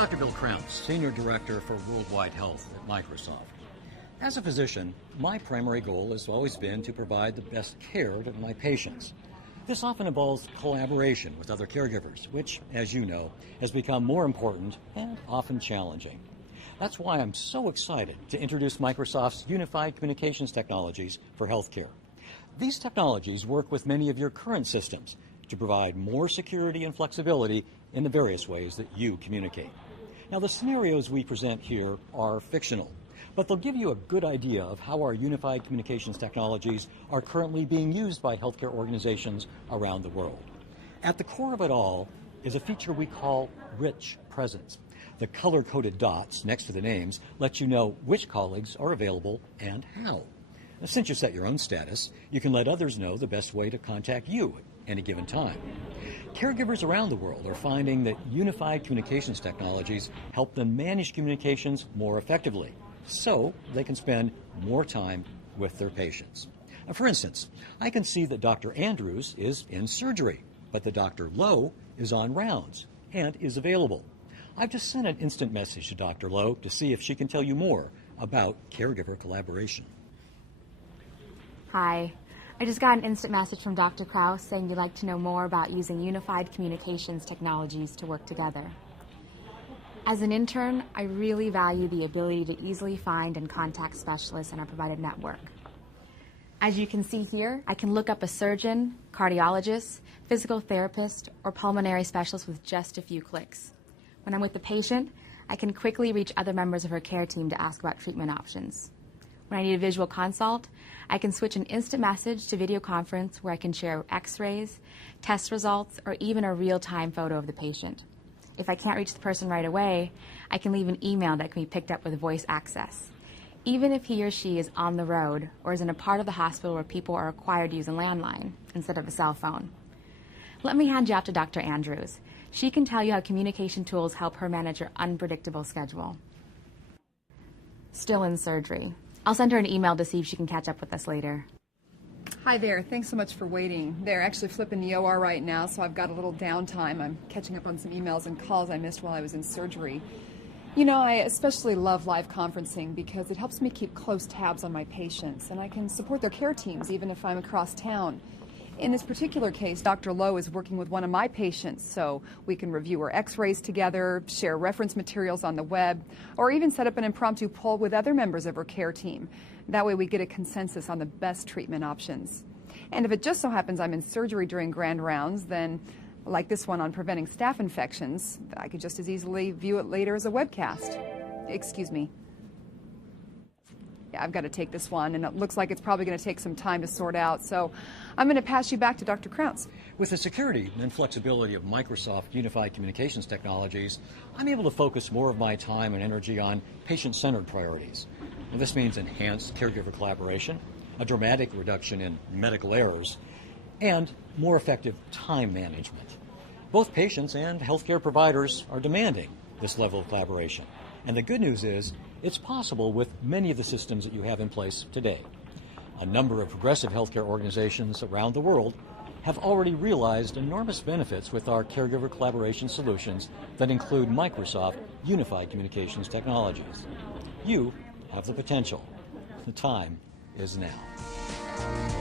Dr. Bill Crounse, Senior Director for Worldwide Health at Microsoft. As a physician, my primary goal has always been to provide the best care to my patients. This often involves collaboration with other caregivers, which, as you know, has become more important and often challenging. That's why I'm so excited to introduce Microsoft's unified communications technologies for healthcare. These technologies work with many of your current systems to provide more security and flexibility in the various ways that you communicate. Now, the scenarios we present here are fictional, but they'll give you a good idea of how our unified communications technologies are currently being used by healthcare organizations around the world. At the core of it all is a feature we call rich presence. The color-coded dots next to the names let you know which colleagues are available and how. Now, since you set your own status, you can let others know the best way to contact you at any given time. Caregivers around the world are finding that unified communications technologies help them manage communications more effectively, so they can spend more time with their patients. Now, for instance, I can see that Dr. Andrews is in surgery, but that Dr. Lowe is on rounds and is available. I've just sent an instant message to Dr. Lowe to see if she can tell you more about caregiver collaboration. Hi. I just got an instant message from Dr. Crounse saying you'd like to know more about using unified communications technologies to work together. As an intern, I really value the ability to easily find and contact specialists in our provided network. As you can see here, I can look up a surgeon, cardiologist, physical therapist, or pulmonary specialist with just a few clicks. When I'm with the patient, I can quickly reach other members of her care team to ask about treatment options. When I need a visual consult, I can switch an instant message to video conference where I can share x-rays, test results, or even a real-time photo of the patient. If I can't reach the person right away, I can leave an email that can be picked up with voice access. Even if he or she is on the road or is in a part of the hospital where people are required to use a landline instead of a cell phone. Let me hand you off to Dr. Andrews. She can tell you how communication tools help her manage her unpredictable schedule. Still in surgery. I'll send her an email to see if she can catch up with us later. Hi there. Thanks so much for waiting. They're actually flipping the OR right now, so I've got a little downtime. I'm catching up on some emails and calls I missed while I was in surgery. You know, I especially love live conferencing because it helps me keep close tabs on my patients, and I can support their care teams even if I'm across town. In this particular case, Dr. Lowe is working with one of my patients, so we can review her x-rays together, share reference materials on the web, or even set up an impromptu poll with other members of her care team. That way we get a consensus on the best treatment options. And if it just so happens I'm in surgery during grand rounds, then like this one on preventing staph infections, I could just as easily view it later as a webcast. Excuse me. Yeah, I've got to take this one, and it looks like it's probably going to take some time to sort out, so I'm going to pass you back to Dr. Crounse. With the security and flexibility of Microsoft Unified Communications technologies, I'm able to focus more of my time and energy on patient-centered priorities. And this means enhanced caregiver collaboration, a dramatic reduction in medical errors, and more effective time management. Both patients and healthcare providers are demanding this level of collaboration. And the good news is, it's possible with many of the systems that you have in place today. A number of progressive healthcare organizations around the world have already realized enormous benefits with our caregiver collaboration solutions that include Microsoft Unified Communications technologies. You have the potential. The time is now.